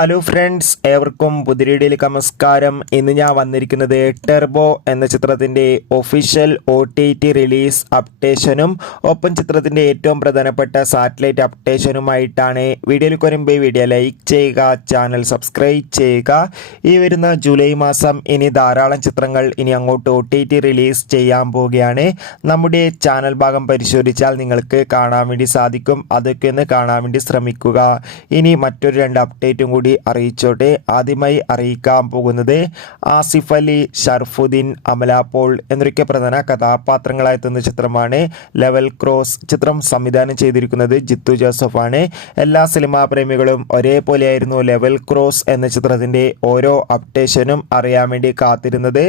Hello friends, ഏവർക്കും പുതിയ വീഡിയോയിലേക്ക് നമസ്കാരം. ഇന്ന് ഞാൻ വന്നിരിക്കുന്നത് ടെർബോ എന്ന ചിത്രത്തിൻ്റെ ഒഫീഷ്യൽ OTT റിലീസ് അപ്ഡേഷനും ഒപ്പം ചിത്രത്തിൻ്റെ ഏറ്റവും പ്രധാനപ്പെട്ട സാറ്റലൈറ്റ് അപ്ഡേഷനുമായിട്ടാണ്. വീഡിയോയിലേക്ക് വരുമ്പോൾ വീഡിയോ ലൈക്ക് ചെയ്യുക, ചാനൽ സബ്സ്ക്രൈബ് ചെയ്യുക. ഈ വരുന്ന ജൂലൈ മാസം ഇനി ധാരാളം ചിത്രങ്ങൾ ഇനി അങ്ങോട്ട് OTT റിലീസ് ചെയ്യാൻ പോവുകയാണ്. നമ്മുടെ ചാനൽ ഭാഗം പരിശോധിച്ചാൽ നിങ്ങൾക്ക് കാണാൻ വേണ്ടി സാധിക്കും. അതൊക്കെ ഒന്ന് കാണാൻ വേണ്ടി ശ്രമിക്കുക. ഇനി മറ്റൊരു 2 അപ്ഡേറ്റും കൂടി അറിയിച്ചോട്ടെ. ആദ്യമായി അറിയിക്കാൻ പോകുന്നത് ആസിഫ് അലി, ഷർഫുദ്ദീൻ, അമല പോൾ എന്നൊക്കെ പ്രധാന കഥാപാത്രങ്ങളായി എത്തുന്ന ചിത്രമാണ് ലെവൽ ക്രോസ്. ചിത്രം സംവിധാനം ചെയ്തിരിക്കുന്നത് ജിത്തു ജോസഫാണ്. എല്ലാ സിനിമാ പ്രേമികളും ഒരേപോലെയായിരുന്നു ലെവൽ ക്രോസ് എന്ന ചിത്രത്തിൻ്റെ ഓരോ അപ്ഡേഷനും അറിയാൻ വേണ്ടി കാത്തിരുന്നത്.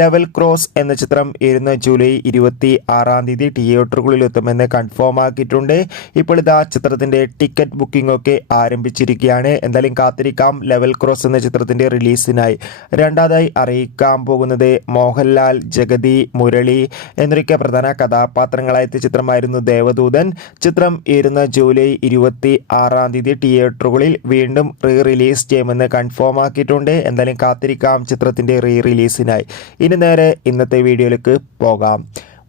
ലെവൽ ക്രോസ് എന്ന ചിത്രം ഇരുന്ന ജൂലൈ 26 തിയേറ്ററുകളിൽ എത്തുമെന്ന് കൺഫേം ആക്കിയിട്ടുണ്ട്. ഇപ്പോൾ ഇതാ ചിത്രത്തിൻ്റെ ടിക്കറ്റ് ബുക്കിംഗ് ഒക്കെ ആരംഭിച്ചിരിക്കുകയാണ്. എന്തായാലും കാത്തിരിക്കാം ലെവൽ ക്രോസ് എന്ന ചിത്രത്തിന്റെ റിലീസിനായി. രണ്ടാമതായി അറിയിക്കാൻ പോകുന്നത് മോഹൻലാൽ, ജഗതി, മുരളി എന്നൊക്കെ പ്രധാന കഥാപാത്രങ്ങളായ ചിത്രമായിരുന്നു ദേവദൂതൻ. ചിത്രം ഇരുന്ന ജൂലൈ 26 തിയേറ്ററുകളിൽ വീണ്ടും റിലീസ് ചെയ്യുമെന്ന് കൺഫേം ആക്കിയിട്ടുണ്ട്. എന്തായാലും കാത്തിരിക്കാം ചിത്രത്തിന്റെ റിലീസിനായി. ഇനി നേരെ ഇന്നത്തെ വീഡിയോയിലേക്ക് പോകാം.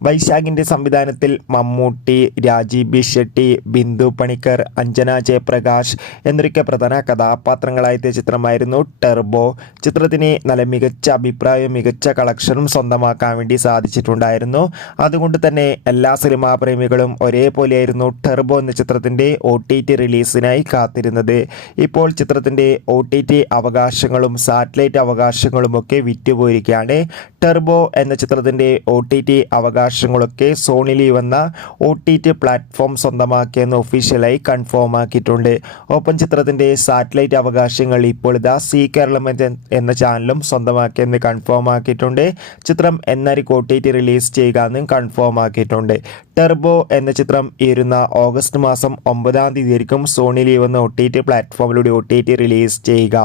വൈശാഖിൻ്റെ സംവിധാനത്തിൽ മമ്മൂട്ടി, രാജീവ് ബി ഷെട്ടി, ബിന്ദു പണിക്കർ, അഞ്ജന ജയപ്രകാശ് എന്നൊക്കെ പ്രധാന കഥാപാത്രങ്ങളായ ചിത്രമായിരുന്നു ടെർബോ. ചിത്രത്തിന് നല്ല മികച്ച അഭിപ്രായവും മികച്ച കളക്ഷനും സ്വന്തമാക്കാൻ വേണ്ടി സാധിച്ചിട്ടുണ്ടായിരുന്നു. അതുകൊണ്ട് തന്നെ എല്ലാ സിനിമാ പ്രേമികളും ഒരേപോലെയായിരുന്നു ടെർബോ എന്ന ചിത്രത്തിൻ്റെ OTT റിലീസിനായി കാത്തിരുന്നത്. ഇപ്പോൾ ചിത്രത്തിൻ്റെ OTT അവകാശങ്ങളും സാറ്റലൈറ്റ് അവകാശങ്ങളും ഒക്കെ വിറ്റുപോയിരിക്കുകയാണ്. ടെർബോ എന്ന ചിത്രത്തിൻ്റെ OTT അവകാശങ്ങളൊക്കെ സോണി ലീവ് എന്ന OTT പ്ലാറ്റ്ഫോം സ്വന്തമാക്കിയെന്ന് ഒഫീഷ്യലായി കൺഫേം ആക്കിയിട്ടുണ്ട്. ഒപ്പം ചിത്രത്തിൻ്റെ സാറ്റലൈറ്റ് അവകാശങ്ങൾ ഇപ്പോൾ ഇതാ സി കേരളം എന്ന ചാനലും സ്വന്തമാക്കിയെന്ന് കൺഫേം ആക്കിയിട്ടുണ്ട്. ചിത്രം എന്നായിരിക്കും OTT റിലീസ് ചെയ്യുക എന്നും കൺഫേം ആക്കിയിട്ടുണ്ട്. ടെർബോ എന്ന ചിത്രം ഇരുന്ന ഓഗസ്റ്റ് മാസം 9 ആയിരിക്കും സോണി ലീവ് എന്ന OTT പ്ലാറ്റ്ഫോമിലൂടെ OTT റിലീസ് ചെയ്യുക.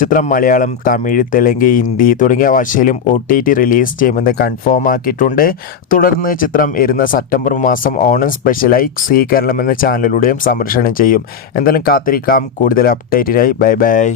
ചിത്രം മലയാളം, തമിഴ്, തെലുങ്ക്, ഹിന്ദി തുടങ്ങിയ ഭാഷയിലും OTT റിലീസ് ചെയ്യുമെന്ന് കൺഫേം ആക്കിയിട്ടുണ്ട്. തുടർന്ന് ചിത്രം ഇരുന്ന സെപ്റ്റംബർ മാസം ഓണം സ്പെഷ്യലായി സി കേരളം എന്ന ചാനലിലൂടെയും സംപ്രേഷണം ചെയ്യും. എന്തായാലും കാത്തിരിക്കാം കൂടുതൽ അപ്ഡേറ്റിനായി. Bye bye.